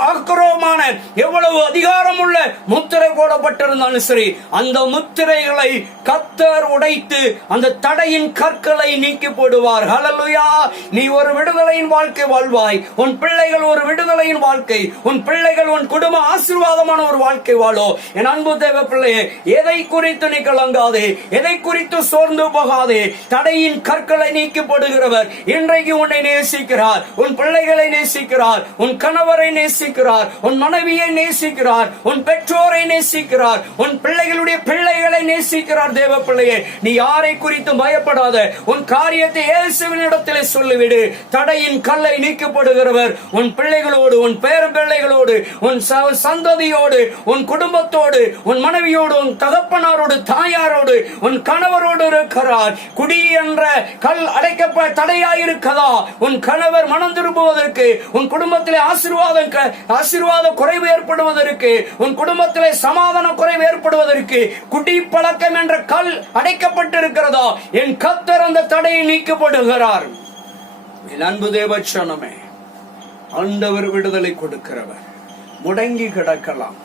ஆக்கிரமான, எவ்வளவு அதிகாரம் உள்ள முத்திரை போடப்பட்டிருந்தாலும் சரி, அந்த முத்திரைகளை கர்த்தர் உடைத்து அந்த தடையின் கற்களை நீக்கி போடுவார். ஹல்லேலூயா. நீ ஒரு விடுதலையின் வாழ்க்கை வாழ்வாய். உன் பிள்ளைகள் ஒரு விடுதலையின் வாழ்க்கை, உன் பிள்ளைகள், உன் குடும்ப ஆசீர்வாதமான ஒரு வாழ்க்கை வாழோ. என் அன்பு தேவ பிள்ளையே, எதை குறித்து நீ கலங்காதே, எதை குறித்து சோர்ந்து போகாதே. தடையின் கற்களை நீக்கி போடுகிறவர் இன்றைக்கு உன்னை நேசிக்கிறார், உன் பிள்ளைகளை நேசிக்கிறார், உன் கணவரை நேசிக்கிறார், உன் மனைவியை நேசிக்கிறார், உன் பெற்றோரை நேசிக்கிறார், உன் பிள்ளைகளுடைய பிள்ளைகளை நேசிக்கிறார். தேவ பிள்ளையே, நீ யாரை குறித்து பயப்படாத. உன் காரியத்தை இயேசுவின் இடத்திலே சொல்லிவிடு. தடையின் கல்லை நீக்கப்படுகிறவர் உன் பிள்ளைகளோடு, உன் பேர பிள்ளைகளோடு, உன் சந்ததியோடு, உன் குடும்பத்தோடு, உன் மனைவியோடு, உன் தகப்பனாரோடு, தாயாரோடு, உன் கணவரோடு இருக்கிறார். குடி என்ற கல் அடைக்கப்ப தடையாயிருக்கதா? உன் கணவர் மனம் திரும்புவதற்கு, உன் குடும்பத்திலே ஆசீர்வாத குறைவு ஏற்படுவதற்கு, உன் குடும்பத்திலே சமாதான குறைவு ஏற்படுவதற்கு குடி பழக்கம் என்ற கல் அடைக்கப்பட்டிருக்கிறதா? என் கர்த்தர் அந்த தடையை நீக்கப்படுகிறார். என் அன்பு தேவச்சனமே, ஆண்டவர் விடுதலை கொடுக்கிறவர். முடங்கி கிடக்கலாம்,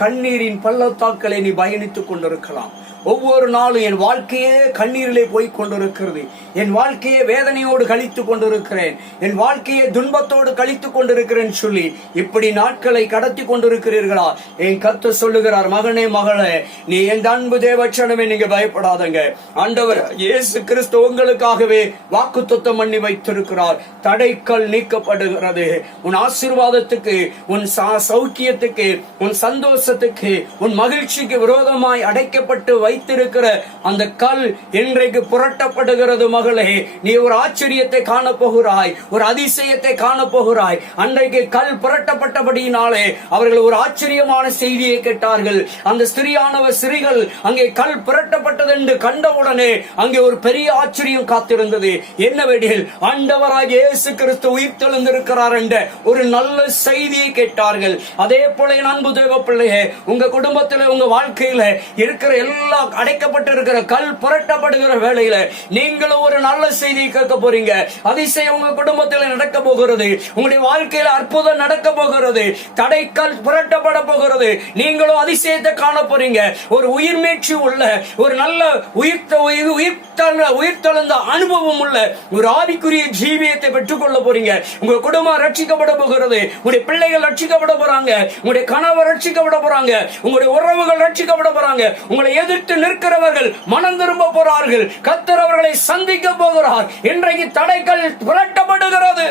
கண்ணீரின் பள்ளத்தாக்களை நீ பயணித்துக் கொண்டிருக்கலாம். ஒவ்வொரு நாளும் என் வாழ்க்கையே கண்ணீரிலே போய் கொண்டிருக்கிறது, என் வாழ்க்கையை வேதனையோடு கழித்துக் கொண்டிருக்கிறேன், என் வாழ்க்கையை துன்பத்தோடு கழித்துக் கொண்டிருக்கிறேன் சொல்லி இப்படி நாட்களை கடத்தி கொண்டிருக்கிறீர்களா? என் கர்த்தர் சொல்லுகிறார், மகனே மகளே, நீ என் அன்பு தேவச்சனமே, நீங்க பயப்படாதங்க. ஆண்டவர் இயேசு கிறிஸ்து உங்களுக்காகவே வாக்குத்தத்தம் பண்ணி வைத்திருக்கிறார். தடைக்கல் நீக்கப்படுகிறது. உன் ஆசீர்வாதத்துக்கு, உன் சௌக்கியத்துக்கு, உன் சந்தோஷத்துக்கு, உன் மகிழ்ச்சிக்கு விரோதமாய் அடைக்கப்பட்டு வைத்திருக்கிற அந்த கல் இன்றைக்கு புரட்டப்படுகிறது. மகளே, நீ ஒரு ஆச்சரியத்தை காணப்போகிறாய், ஒரு அதிசயத்தை காணப்போகிறாய். அன்றைக்கு கல் புரட்டப்பட்டபடியினாலே அவர்கள் ஒரு ஆச்சரியமான செய்தியை கேட்டார்கள். அந்த ஸ்திரீகள் அங்கே கல் புரட்டப்பட்டது என்று கண்டவுடனே அங்கே ஒரு பெரிய ஆச்சரியம் காத்திருந்தது. என்னவெனில், ஆண்டவராகிய இயேசு கிறிஸ்து உயிர்த்தெழுந்திருக்கிறார் என்ற ஒரு நல்ல செய்தியை கேட்டார்கள். அதே போல என் அன்பு தேவ பிள்ளையே, உங்க குடும்பத்தில், உங்க வாழ்க்கையில இருக்கிற எல்லா அடைக்கப்பட்டிருக்கிற கல் புரட்டப்படுகிற வேளையில நீங்களும் ஒரு நல்ல செய்தியை கேட்க போறீங்க. அதிசயம் உங்க குடும்பத்தில் நடக்க போகிறது. உங்களுடைய வாழ்க்கையில அற்புதம் நடக்க போகிறது. தடைக்கல் புரட்டப்பட போகிறது. நீங்களும் அதிசயத்தை காண போறீங்க. ஒரு உயிர் மீட்சி உள்ள, ஒரு நல்ல உயிர்த்தெழுந்த அனுபவம் உள்ள ஒரு ஆவிக்குரிய ஜீவியத்தை பெற்றுக் கொள்ள போறீங்க. உங்க குடும்பம் ரட்சிக்கப்பட போகிறது. உங்களுடைய பிள்ளைகள் ரட்சிக்கப்பட போறாங்க. உங்களுடைய கணவர் ரட்சிக்கப்பட போறாங்க. உங்களுடைய உறவுகள் ரட்சிக்கப்பட போறாங்க. உங்களை எதிர்த்து நிற்கிறவர்கள் மனம் திரும்ப போறார்கள். கர்த்தர் அவர்களை சந்திக்க போகிறார். இன்றைக்கு தடைகள் புரட்டப்படுகிறது.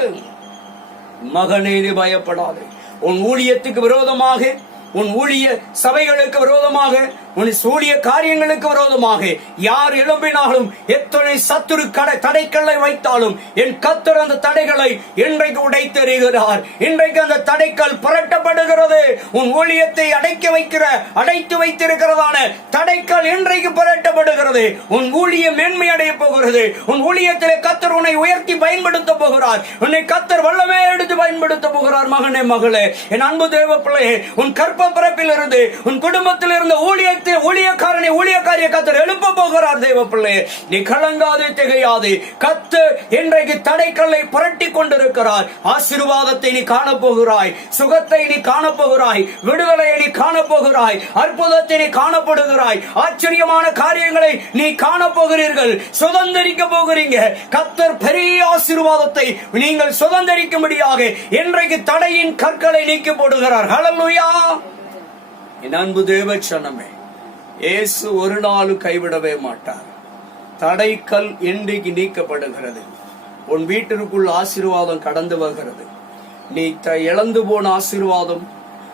மகனே, நீ பயப்படாதே. உன் ஊழியத்துக்கு விரோதமாக, உன் ஊழிய சபைகளுக்கு விரோதமாக, உன் ஊழிய காரியங்களுக்கு விரோதமாக யார் எழும்பினாலும், எத்தனை சத்துரு தடைகளை வைத்தாலும் என் கர்த்தர் அந்த தடைகளை இன்றைக்கு உடைத்தெறிகிறார். இன்றைக்கு அந்த தடைகள் புரட்டப்படுகிறது. உன் ஊழியத்தை அடைத்து வைத்திருக்கிறதான தடைகள் இன்றைக்கு புரட்டப்படுகிறது. உன் ஊழியம் மேன்மை அடைய போகிறது. உன் ஊழியத்திலே கர்த்தர் உன்னை உயர்த்தி பயன்படுத்த போகிறார். உன்னை கர்த்தர் வல்லமே எடுத்து பயன்படுத்த போகிறார். மகனே மகளே, என் அன்பு தேவ பிள்ளையே, உன் கற்ப பிறப்பில் இருந்து, உன் குடும்பத்தில் இருந்த ஊழியக்காரிய கர்த்தர் எழுப்ப போகிறார். தேவ பிள்ளையே, நீ கலங்காதே, திகையாதே. கர்த்தர் இன்றைக்கு தடைக்கல்லை புரட்டி கொண்டிருக்கிறார். ஆசீர்வாதத்தை நீ காணப்போகிறாய், சுகத்தை நீ காணப்போகிறாய், விடுதலையை நீ காணப்போகிறாய், அற்புதத்தை நீ காணப்படுகிறாய். ஆச்சரியமான காரியங்களை நீ காணப்போகிறீர்கள், சுதந்திரிக்க போகிறீங்க. கர்த்தர் பெரிய ஆசீர்வாதத்தை நீங்கள் சுதந்திரிக்கும்படியாக இன்றைக்கு தடையின் கற்களை நீக்கி போடுகிறார். ஹல்லேலூயா. என் அன்பு தேவச்சனமே, இயேசு ஒரு நாளும் கைவிடவே மாட்டார். தடைக்கல் இன்றைக்கு நீக்கப்படுகிறது. உன் வீட்டிற்குள் ஆசீர்வாதம் கடந்து வருகிறது. நீ இழந்து போன ஆசீர்வாதம்,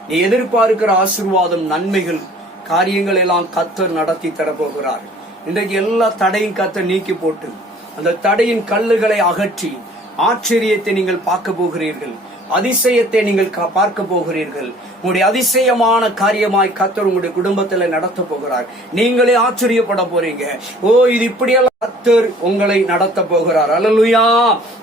நீ எதிர்பார்க்கிற ஆசீர்வாதம், நன்மைகள், காரியங்கள் எல்லாம் கர்த்தர் நடத்தி தரப்போகிறார். இன்றைக்கு எல்லா தடையும் கர்த்தர் நீக்கி போட்டு அந்த தடையின் கல்லுகளை அகற்றி ஆச்சரியத்தை நீங்கள் பார்க்க போகிறீர்கள். அதிசயத்தை நீங்கள் பார்க்க போகிறீர்கள். உங்களுடைய அதிசயமான காரியமாய் கர்த்தர் உங்களுடைய குடும்பத்துல நடத்த போகிறார். நீங்களே ஆச்சரியப்பட போறீங்க. ஓ, இது இப்படியெல்லாம் கர்த்தர் உங்களை நடத்த போகிறார். அல்லேலூயா.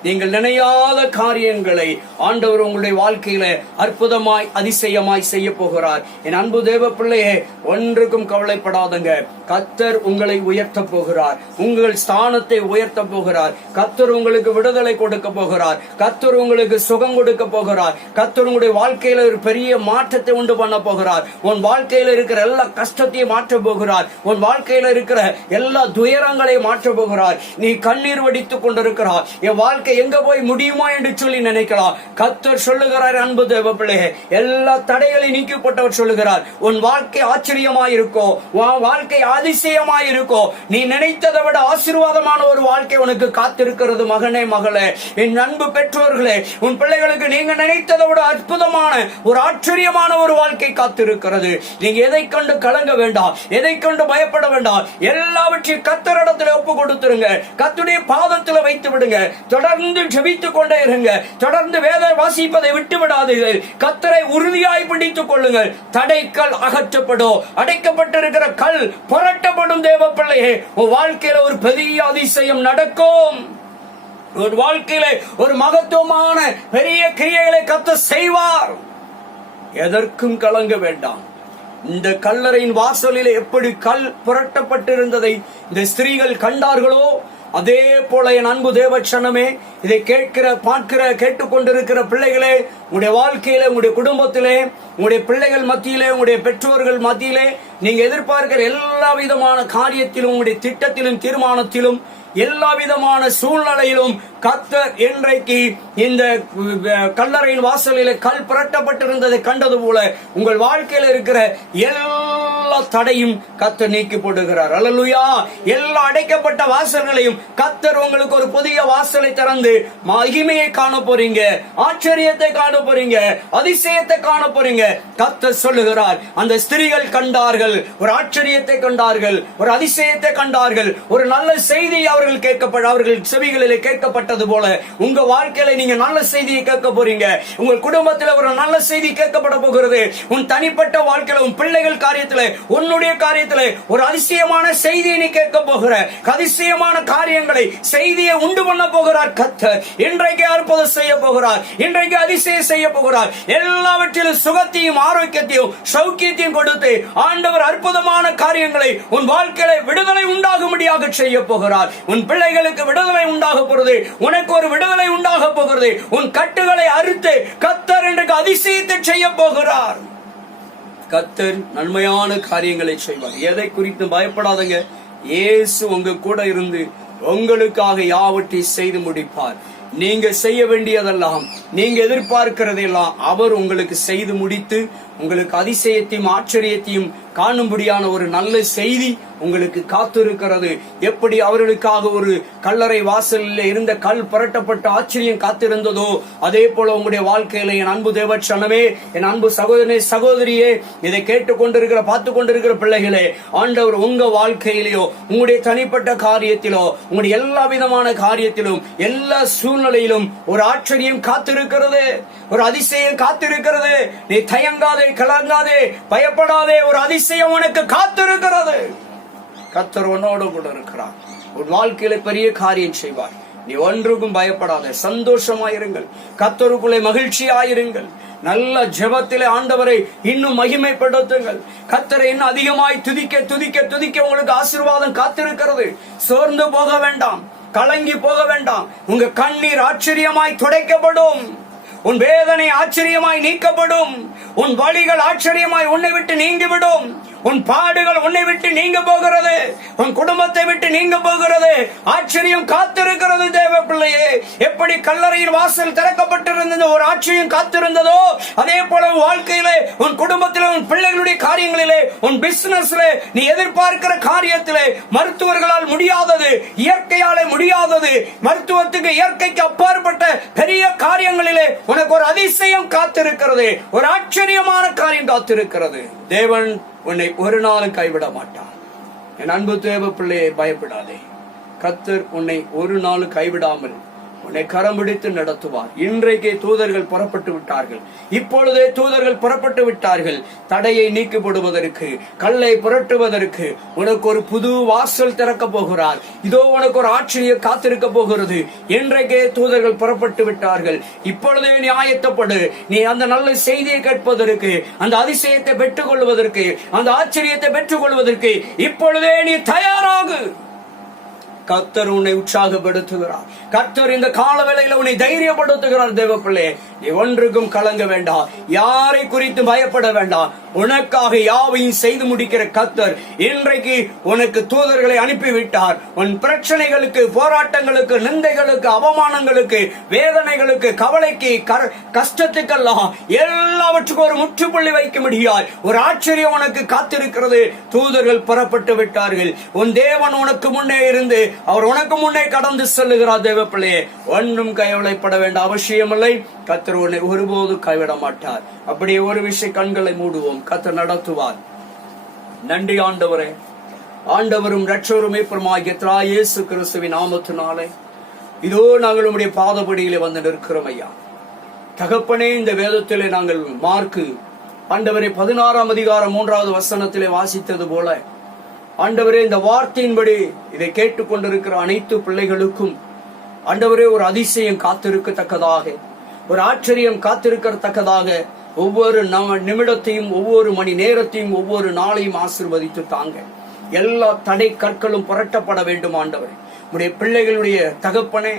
நீங்கள் நினையாத காரியங்களை ஆண்டவர் உங்களுடைய வாழ்க்கையில அற்புதமாய் அதிசயமாய் செய்ய போகிறார். என் அன்பு தேவ பிள்ளையே, ஒன்றுக்கும் கவலைப்படாதங்க. கர்த்தர் உங்களை உயர்த்த போகிறார். உங்கள் ஸ்தானத்தை உயர்த்த போகிறார். கர்த்தர் உங்களுக்கு விடுதலை கொடுக்க போகிறார். கர்த்தர் உங்களுக்கு சுகம் கொடுக்க போகிறார். கர்த்தர் உங்களுடைய வாழ்க்கையில ஒரு பெரிய மாற்றத்தை உண்டு பண்ண போகிறார். உன் வாழ்க்கையில இருக்கிற எல்லா கஷ்டத்தையும் மாற்ற போகிறார். உன் வாழ்க்கையில இருக்கிற எல்லா துயரங்களையும் மாற்ற போகிறார். நீ கண்ணீர் வடித்துக் கொண்டிருக்கிறார். என் வாழ்க்கை எங்க போய் முடியுமா என்று சொல்லி நினைக்கலாம். கர்த்தர் சொல்லுகிறார், அன்பு தேவ பிள்ளையே, எல்லா தடைகளை நீக்கப்பட்டவர் சொல்லுகிறார், உன் வாழ்க்கை ஆச்சரியமாய் இருக்கோ, உன் வாழ்க்கை அதிசயமாய் இருக்கோ, நீ நினைத்ததை விட ஆசீர்வாதமான ஒரு வாழ்க்கை உனக்கு காத்திருக்கிறது. மகனே, மகளே, என் அன்பு பெற்றோர்களே, உன் பிள்ளைகளுக்கு நீங்க நினைத்ததை விட அற்புதமான ஒரு ஆச்சரியமான ஒரு வாழ்க்கை காத்திருக்கிறது. நீங்க எதை கண்டு கலங்க வேண்டாம், எதை கண்டு பயப்பட வேண்டாம். எல்லாவற்றையும் கர்த்தரிடத்தில் ஒப்பு கொடுத்துருங்க. கர்த்தருடைய பாதத்தில் வைத்து விடுங்க. தொடர்ந்து ஜெபித்துக் கொண்டே இருங்க. தொடர்ந்து வேத வாசிப்பதை விட்டு விடாதீர்கள். கர்த்தரை உறுதியாய் பிடித்துக் கொள்ளுங்கள். தடைக்கல் அகற்றப்படும். அடைக்கப்பட்டிருக்கிற கல் புரட்டப்படும். தேவ பிள்ளையே, உன் வாழ்க்கையில ஒரு பெரிய அதிசயம் நடக்கும். ஒரு வாழ்க்கையில ஒரு மகத்துவமான பெரிய கிரியைகளை கர்த்தர் செய்வார். எதற்கும் கலங்க வேண்டாம். இந்த கல்லறையின் வாசலிலே எப்படி கல் புரட்டப்பட்டிருந்ததை இந்த ஸ்திரீகள் கண்டார்களோ, அதே போல என் அன்பு தேவச்சனமே, இதை கேட்கிற, பார்க்கிற, கேட்டுக்கொண்டிருக்கிற பிள்ளைகளே, உங்களுடைய வாழ்க்கையில, உங்களுடைய குடும்பத்திலே, உங்களுடைய பிள்ளைகள் மத்தியிலே, உங்களுடைய பெற்றோர்கள் மத்தியிலே நீங்க எதிர்பார்க்கிற எல்லா விதமான காரியத்திலும், உங்களுடைய திட்டத்திலும், தீர்மானத்திலும், எல்லா விதமான சூழ்நிலையிலும் கர்த்தர் இன்றைக்கு இந்த கல்லறையின் வாசலிலே கல் புரட்டப்பட்டிருந்ததை கண்டது போல உங்கள் வாழ்க்கையில இருக்கிற எல்லா தடையும் கர்த்தர் நீக்கி போடுகிறார். அல்லேலூயா. எல்லா அடைக்கப்பட்ட வாசல்களையும் கர்த்தர் உங்களுக்கு ஒரு புதிய வாசலை திறந்து மகிமையை காண போறீங்க, ஆச்சரியத்தை காண போறீங்க, அதிசயத்தை காண போறீங்க. கர்த்தர் சொல்லுகிறார், அந்த ஸ்திரீகள் கண்டார்கள், ஒரு ஆச்சரியத்தை கண்டார்கள், ஒரு அதிசயத்தை கண்டார்கள், ஒரு நல்ல செய்தி அவர்கள் செவிகளிலே கேட்கப்பட்டது போல உங்க வாழ்க்கையில நீங்க நல்ல செய்தியை கேட்க போறீங்க. உங்கள் குடும்பத்தில் ஒரு நல்ல செய்தி கேட்கப்பட போகிறது. உன் தனிப்பட்ட வாழ்க்கையில, உன் பிள்ளைகள் காரியத்துல, உன்னுடைய காரியத்துல ஒரு அதிசயமான செய்தியை நீ கேட்க போகிற. அதிசயமான காரியங்களை, செய்தியை உண்டு பண்ண போகிறார் கர்த்தர். இன்றைக்கு அற்புதம் செய்ய போகிறார். இன்றைக்கு அதிசயம் செய்ய போகிறார். எல்லாவற்றிலும் சுகத்தையும் ஆரோக்கியத்தையும் சௌக்கியத்தையும் கொடுத்து ஆண்டவர் அற்புதமான காரியங்களை உன் வாழ்க்கையில விடுதலை உண்டாகும்படியாக செய்ய போகிறார். உன் பிள்ளைகளுக்கு விடுதலை உண்டாக போகிறது. உனக்கு ஒரு விடுதலை உண்டாக போகிறது. உன் கட்டுகளை அறுத்து கர்த்தர் இன்றைக்கு அதிசயத்தை செய்ய போகிறார். கர்த்தர் நன்மையான காரியங்களை செய்வார். எதை குறித்து பயப்படாதங்க. இயேசு உங்க கூட இருந்து உங்களுக்காக யாவற்றையும் செய்து முடிப்பார். நீங்க செய்ய வேண்டியதெல்லாம், நீங்க எதிர்பார்க்கிறதெல்லாம் அவர் உங்களுக்கு செய்து முடித்து உங்களுக்கு அதிசயத்தையும் ஆச்சரியத்தையும் காணும்படியான ஒரு நல்ல செய்தி உங்களுக்கு காத்திருக்கிறது. எப்படி அவர்களுக்காக ஒரு கல்லறை வாசலில் இருந்த கல் புரட்டப்பட்ட ஆச்சரியம் காத்திருந்ததோ, அதே போல உங்களுடைய வாழ்க்கையில என் அன்பு தேவச்சனமே, என் அன்பு சகோதரனே, சகோதரியே, இதை கேட்டுக்கொண்டிருக்கிற, பார்த்து கொண்டிருக்கிற பிள்ளைகளே, ஆண்டவர் உங்க வாழ்க்கையிலோ, உங்களுடைய தனிப்பட்ட காரியத்திலோ, உங்களுடைய எல்லா விதமான காரியத்திலும், எல்லா சூழ்நிலையிலும் ஒரு ஆச்சரியம் காத்திருக்கிறது, ஒரு அதிசயம் காத்திருக்கிறது. நீ தயங்காதே, கலங்காதே, பயப்படாதே. ஒரு அதிசயம் உனக்கு காத்திருக்கிறது. கர்த்தர் உன்னோடு கூட இருக்கிறார். உன் வாழ்க்கையில பெரிய காரியம் செய்வார். நீ ஒன்றுக்கும் பயப்படாத. சந்தோஷமாயிருங்கள். கர்த்தருக்குள்ளே மகிழ்ச்சியாயிருங்கள். நல்ல ஜெபத்திலே ஆண்டவரை இன்னும் மகிமைப்படுத்துங்கள். கர்த்தரை இன்னும் அதிகமாய் துதிக்க துதிக்க துதிக்க உங்களுக்கு ஆசீர்வாதம் காத்திருக்கிறது. சோர்ந்து போக வேண்டாம், கலங்கி போக வேண்டாம். உங்க கண்ணீர் ஆச்சரியமாய் துடைக்கப்படும். உன் வேதனை ஆச்சரியமாய் நீக்கப்படும். உன் வலிகள் ஆச்சரியமாய் உன்னை விட்டு நீங்கிவிடும். உன் பாடுகள் உன்னை விட்டு நீங்க போகிறது. உன் குடும்பத்தை விட்டு நீங்க போகிறது. ஆச்சரியம் காத்திருக்கிறது. தேவ பிள்ளையே, எப்படி கல்லறையின் வாசல் திறக்கப்பட்டிருந்தது, ஒரு ஆச்சரியம் காத்திருந்ததோ, அதே போல வாழ்க்கையிலே, உன் குடும்பத்திலே, உன் பிள்ளைகளுடைய காரியங்களிலே, உன் பிசினஸ்ல, நீ எதிர்பார்க்கிற காரியத்திலே, மருத்துவர்களால் முடியாதது, இயற்கையாலே முடியாதது, மருத்துவத்துக்கு இயற்கைக்கு அப்பாற்பட்ட பெரிய காரியங்களிலே உனக்கு ஒரு அதிசயம் காத்திருக்கிறது. ஒரு ஆச்சரியமான காரியம் காத்திருக்கிறது. தேவன் உன்னை ஒரு நாளும் கைவிட மாட்டார். என் அன்பு தேவ பிள்ளையை பயப்படாதே. கர்த்தர் உன்னை ஒரு நாள் கைவிடாமல் உன்னை கரம் பிடித்து நடத்துவார். இன்றைக்கே தூதர்கள் புறப்பட்டு விட்டார்கள். இப்பொழுதே தூதர்கள் புறப்பட்டு விட்டார்கள். தடையை நீக்கப்படுவதற்கு, கல்லை புரட்டுவதற்கு உனக்கு ஒரு புது வாசல் திறக்க போகிறார். இதோ உனக்கு ஒரு ஆச்சரியம் காத்திருக்க போகிறது. இன்றைக்கே தூதர்கள் புறப்பட்டு விட்டார்கள். இப்பொழுதே நீ ஆயத்தப்படு. நீ அந்த நல்ல செய்தியை கேட்பதற்கு, அந்த அதிசயத்தை பெற்றுக் கொள்வதற்கு, அந்த ஆச்சரியத்தை பெற்றுக் கொள்வதற்கு இப்பொழுதே நீ தயாராகு. கர்த்தர் உன்னை உற்சாகப்படுத்துகிறார். கர்த்தர் இந்த கால வேளையில உன்னை தைரியப்படுத்துகிறார். தேவ பிள்ளை, நீ ஒன்றுக்கும் கலங்க வேண்டாம். யாரை குறித்து பயப்பட வேண்டாம். உனக்காக யாவையும் செய்து முடிக்கிற கர்த்தர் இன்றைக்கு உனக்கு தூதர்களை அனுப்பிவிட்டார். உன் பிரச்சனைகளுக்கு, போராட்டங்களுக்கு, நிந்தைகளுக்கு, அவமானங்களுக்கு, வேதனைகளுக்கு, கவலைக்கு, கஷ்டத்துக்கெல்லாம் எல்லாவற்றுக்கும் ஒரு முற்றுப்புள்ளி வைக்க முடியாது. ஒரு ஆச்சரியம் உனக்கு காத்திருக்கிறது. தூதர்கள் புறப்பட்டு விட்டார்கள். உன் தேவன் உனக்கு முன்னே இருந்து அவர் உனக்கு முன்னே கடந்து செல்லுகிறார். தேவ பிள்ளையே, ஒன்றும் கைவலைப்பட வேண்ட அவசியமில்லை. கர்த்தர் உன்னை ஒருபோது கைவிட மாட்டார். அப்படியே ஒரு விஷயம் கண்களை மூடுவோம். கர்த்தர் நடத்துவார். நன்றி ஆண்டவரே. ஆண்டவரும் இரட்சகரும் மீட்பருமாகிய கர்த்தராகிய இயேசு கிறிஸ்துவின் நாமத்தினாலே இதோ நாங்கள் உம்முடைய பாதபடியிலே வந்து நிற்கிறோம் ஐயா. தகப்பனே, இந்த வேதத்திலே நாங்கள் மார்க்கு ஆண்டவரே 16ஆம் அதிகாரம் 3வது வசனத்திலே வாசித்தது போல ஆண்டவரே, இந்த வார்த்தையின்படி இதை கேட்டுக்கொண்டிருக்கிற அனைத்து பிள்ளைகளுக்கும் ஆண்டவரே ஒரு அதிசயம் காத்திருக்கத்தக்கதாக, ஒரு ஆச்சரியம் காத்திருக்கத்தக்கதாக ஒவ்வொரு நிமிடத்தையும், ஒவ்வொரு மணி நேரத்தையும், ஒவ்வொரு நாளையும் ஆசீர்வதித்து தாங்க. எல்லா தடை கற்களும் புரட்டப்பட வேண்டும் ஆண்டவரே. உடைய பிள்ளைகளுடைய தகப்பனே,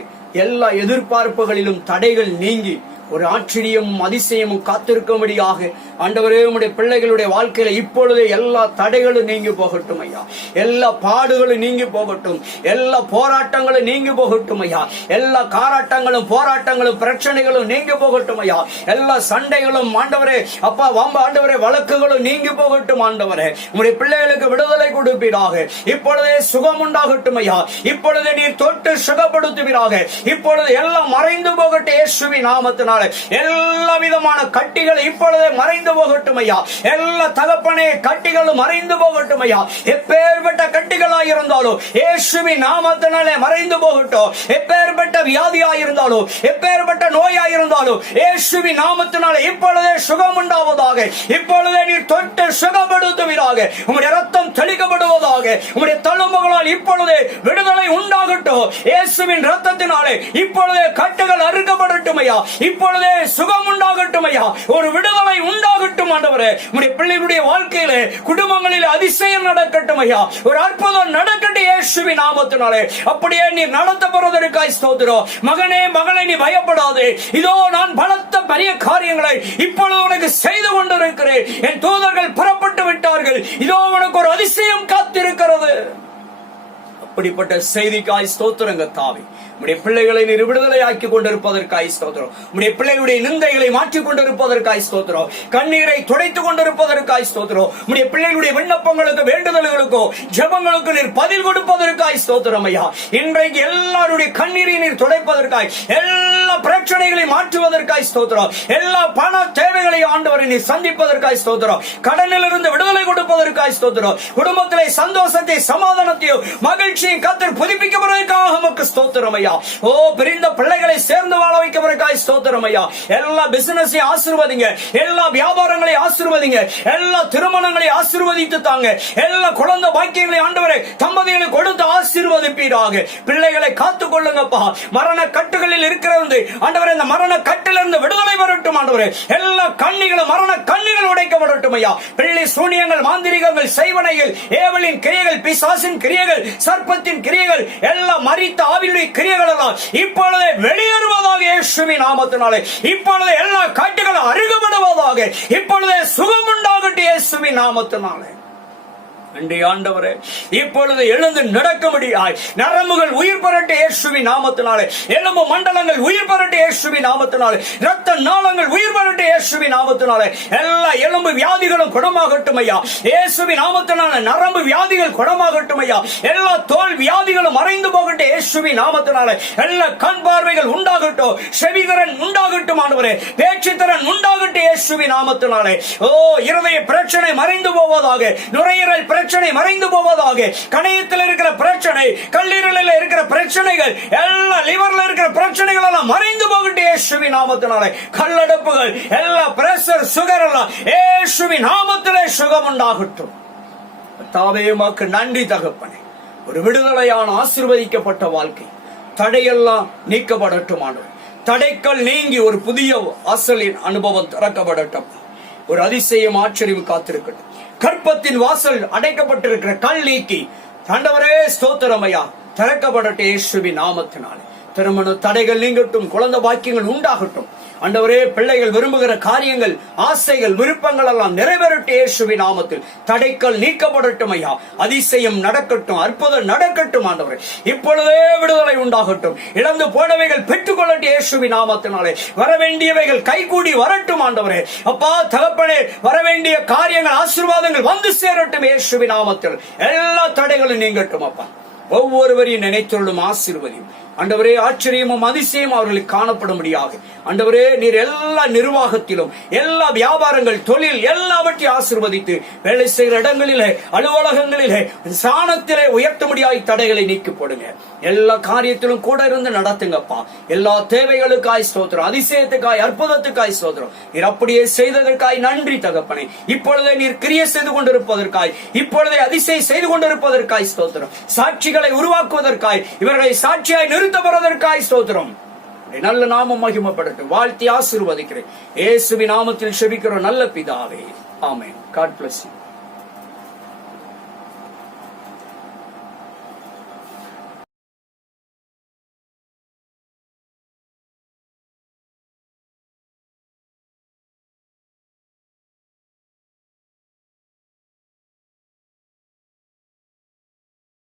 எல்லா எதிர்பார்ப்புகளிலும் தடைகள் நீங்கி ஒரு ஆச்சரியமும் அதிசயமும் காத்திருக்கும்படியாக ஆண்டவரே, உம்முடைய பிள்ளைகளுடைய வாழ்க்கையில இப்பொழுதே எல்லா தடைகளும் நீங்கி போகட்டும் ஐயா. எல்லா பாடுகளும் நீங்கி போகட்டும். எல்லா போராட்டங்களும் நீங்கி போகட்டும் ஐயா. எல்லா காராட்டங்களும், போராட்டங்களும், பிரச்சனைகளும் நீங்கி போகட்டும் ஐயா. எல்லா சண்டைகளும் ஆண்டவரே, அப்பா வம்ப ஆண்டவரே, வழக்குகளும் நீங்கி போகட்டும் ஆண்டவரே. உம்முடைய பிள்ளைகளுக்கு விடுதலை கொடுப்பீராக. இப்பொழுதே சுகம் உண்டாகட்டும் ஐயா. இப்பொழுது நீர் தொட்டு சுகப்படுத்துவீராக. இப்பொழுது எல்லாம் மறைந்து போகட்டும் இயேசுவின் நாமத்தினால். எல்லா விதமான கட்டிகள் இப்பொழுதே மறைந்து போகட்டும் ஐயா. எல்லா தகப்பனே கட்டிகளும் மறைந்து போகட்டும் ஐயா. எப்பேற்பட்ட கட்டிகளாய் இருந்தாலும் இயேசுவின் நாமத்தினாலே மறைந்து போகட்டும். எப்பேற்பட்ட வியாதியாய் இருந்தாலும், எப்பேற்பட்ட நோயாய் இருந்தாலும் இயேசுவின் நாமத்தினாலே இப்பொழுதே சுகம் உண்டாவதாக. இப்பொழுதே நீர் தொட்டு சுகப்படுத்துவீராக. உம்முடைய ரத்தம் தெளிக்கப்படுவதாக. உம்முடைய தழும்புகளால் இப்பொழுதே விடுதலை உண்டாகட்டும். இயேசுவின் ரத்தத்தினாலே இப்பொழுதே கட்டுகள் அறுக்கப்படட்டும் ஐயா. இப்பொழுதே சுகம் உண்டாகட்டும் ஐயா. ஒரு விடுதலை உண்டாகட்டும் ஆண்டவரே. உம்முடைய பிள்ளைகளுடைய வாழ்க்கையிலே, குடும்பங்களில் அதிசயம் நடக்கட்டும் ஐயா. ஒரு அற்புதம் நடக்கட்டும் இயேசுவின் நாமத்தினாலே. அப்படியே நீர் நடத்த போறதற்காய் ஸ்தோத்திரம். மகனே, மகளே, நீ பயப்படாதே. இதோ நான் பலத்த பெரிய காரியங்களை இப்பொழுது உனக்கு செய்து கொண்டிருக்கிறேன். என் தூதர்கள் புறப்பட்டு விட்டார்கள். இதோ உனக்கு ஒரு அதிசயம் காத்திருக்கிறது. அப்படிப்பட்ட செய்திக்காய் ஸ்தோத்திரங்க தாவி. உம்முடைய பிள்ளைகளை நீர் விடுதலை ஆக்கி கொண்டிருப்பதற்காய் ஸ்தோத்திரம். உம்முடைய பிள்ளைகளுடைய நிந்தைகளை மாற்றிக் கொண்டிருப்பதற்காய் ஸ்தோத்திரம். கண்ணீரை துடைத்துக் கொண்டிருப்பதற்காய் ஸ்தோத்திரம். உம்முடைய பிள்ளைகளுடைய விண்ணப்பங்களுக்கு, வேண்டுதல்களுக்கோ, ஜெபங்களுக்கு நீர் பதில் கொடுப்பதற்காய் ஸ்தோத்திரம் ஐயா. இன்றைக்கு எல்லாருடைய கண்ணீரை நீர் துடைப்பதற்காய், எல்லா பிரச்சனைகளை மாற்றுவதற்காய் ஸ்தோத்திரம். எல்லா பண தேவைகளை ஆண்டவரை நீர் சந்திப்பதற்காய் ஸ்தோத்திரம். கடனிலிருந்து விடுதலை கொடுப்பதற்காய் ஸ்தோத்திரம். குடும்பத்திலே சந்தோஷத்தை, சமாதானத்தையும், மகிழ்ச்சியும் கர்த்தர் புதுப்பிக்கப்படுவதற்காக உமக்கு ஸ்தோத்திரம் ஐயா. ஓ, பிரிந்த பிள்ளைகளை சேர்ந்து வாழ வைக்கப்படுவதற்காய் ஸ்தோத்திரம் ஐயா. எல்லா பிசினஸை ஆசீர்வதிங்க. எல்லா வியாபாரங்களை ஆசீர்வதிங்க. எல்லா திருமணங்களை ஆசீர்வதித்து தாங்க. எல்லா குழந்தை பாக்கியங்களை ஆண்டவரே தம்பதிகளை கொடுத்து ஆசீர்வதிப்பீராக. பிள்ளைகளை காத்துக் கொள்ளுங்கப்பா. மரண கட்டுகளில் இருக்கிறது ஆண்டவரே, இந்த மரண கட்டிலிருந்து விடுதலை வரட்டும் ஆண்டவரே. எல்லா கண்ணிகளும், மரண கண்ணிகள் உடைக்கப்படட்டும் ஐயா. பிள்ளை சூனியங்கள், மாந்திரிகங்கள், செய்வனைகள், ஏவலின் கிரியைகள், பிசாசின் கிரியைகள், சர்ப்பத்தின் கிரியைகள், எல்லா மரித்த ஆவியுடைய கிரியைகள் எல்லாம் இப்பொழுதே வெளியேறுவதாக இயேசுவின் நாமத்தினாலே. இப்பொழுது எல்லா கட்டுகளும் அறுக்கப்படுவதாக. இப்பொழுதே சுகம் உண்டாகட்டும் இயேசுவின் நாமத்தினாலே. நன்றி ஆண்டவரே. இப்பொழுது எழுந்து நடக்கும்படியாய் நரம்புகள் உயிர் பெறட்டு இயேசுவின் நாமத்தினாலே. எலும்பு மண்டலங்கள் உயிர் பெறட்டு இயேசுவின் நாமத்தினாலே. இரத்த நாளங்கள் உயிர் பெறட்டு இயேசுவின் நாமத்தினாலே. எல்லா எலும்பு வியாதிகளும் குணமாகட்டும் ஐயா. இயேசுவின் நாமத்தினாலே நரம்பு வியாதிகள் குணமாகட்டும் ஐயா. எல்லா தோல் வியாதிகளும் மறைந்து போகட்டும் இயேசுவின் நாமத்தினாலே எல்லா கண் பார்வைகள் உண்டாகட்டும், செவிகரன் உண்டாகட்டும் ஆண்டவரே, பேச்சுத்திறன் உண்டாகட்டும் இயேசுவின் நாமத்தினாலே. ஓ, இருதய பிரச்சனை மறைந்து போவதாக, நுரையீரல் பிரச்சனை மறைந்து போவதாக, கணையத்தில் இருக்கிற பிரச்சனை, கல்லீரலில் இருக்கிற பிரச்சனைகள், எல்லா லிவர்ல இருக்கிற பிரச்சனைகள் எல்லாம் மறைந்து போகட்டும் இயேசுவின் நாமத்தினாலே. கல்லடப்புகள், எல்லா பிரஷர், சுகர் எல்லாம் இயேசுவின் நாமத்திலே சுகம் உண்டாகட்டும். தாவே உமக்கு நன்றி தகப்பனே. ஒரு விடுதலையான ஆசீர்வதிக்கப்பட்ட வாழ்க்கை, தடையெல்லாம் நீக்கப்படட்டும் ஆண்டவரே. தடைகள் நீங்கி ஒரு புதிய வாசலின் அனுபவம் திறக்கப்படட்டும். ஒரு அதிசயம் ஆச்சரியம் காத்திருக்கட்டும். கற்பத்தின் வாசல் அடைக்கப்பட்டிருக்கிற கல் நீக்கி ஆண்டவரே ஸ்தோத்திரம் ஐயா, திறக்கப்படட்டும் இயேசுவின் நாமத்தினாலே. திருமண தடைகள் நீங்கட்டும், குழந்தை பாக்கியங்கள் உண்டாகட்டும் ஆண்டவரே. பிள்ளைகள் விரும்புகிற காரியங்கள், ஆசைகள், விருப்பங்கள் எல்லாம் நிறைவேறட்டும் இயேசுவின் நாமத்தில். தடைகள் நீக்கப்படட்டும் ஐயா. அதிசயம் நடக்கட்டும், அற்புதம் நடக்கட்டும் ஆண்டவரே. இப்பொழுதே விடுதலை உண்டாகட்டும். இழந்து போனவைகள் பெற்றுக்கொள்ளட்டும் இயேசுவின் நாமத்தினாலே. வரவேண்டியவைகள் கைகூடி வரட்டும் ஆண்டவரே. அப்பா தகப்பனே, வரவேண்டிய காரியங்கள், ஆசீர்வாதங்கள் வந்து சேரட்டும் இயேசுவின் நாமத்தில். எல்லா தடைகளும் நீங்கட்டும் அப்பா. ஒவ்வொருவரையும் நினைத்தொள்ளும் ஆசீர்வதியும் ஆண்டவரே. ஆச்சரியமும் அதிசயம் அவர்களுக்கு காணப்படும்படியாக ஆண்டவரே, நீர் எல்லா நிர்வாகத்திலும், எல்லா வியாபாரங்கள், தொழில் எல்லாவற்றையும் ஆசீர்வதித்து வேலை செய்கிற இடங்களிலே, அலுவலகங்களிலே, சாணத்திலே உயர்த்தும்படியாய் தடைகளை நீக்கி போடுங்க. எல்லா காரியத்திலும் கூட இருந்து நடத்துங்கப்பா. எல்லா தேவைகளுக்காய் ஸ்தோத்திரம், அதிசயத்துக்காய், அற்புதத்துக்காய் ஸ்தோத்திரம். நீர் அப்படியே செய்ததற்காய் நன்றி தகப்பனே. இப்பொழுதே நீர் கிரியை செய்து கொண்டிருப்பதற்காய், இப்பொழுதே அதிசயம் செய்து கொண்டிருப்பதற்காய் ஸ்தோத்திரம். சாட்சிகளை உருவாக்குவதற்காய், இவர்களை சாட்சியாய் நிறுத்தப்படுவதற்காய் ஸ்தோத்திரம். நல்ல நாமம் மகிமைப்படட்டும். வாழ்த்தி ஆசீர்வதிக்கிறேன். இயேசுவின் நாமத்தில் செபிக்கிற நல்ல பிதாவே, ஆமென். God bless you.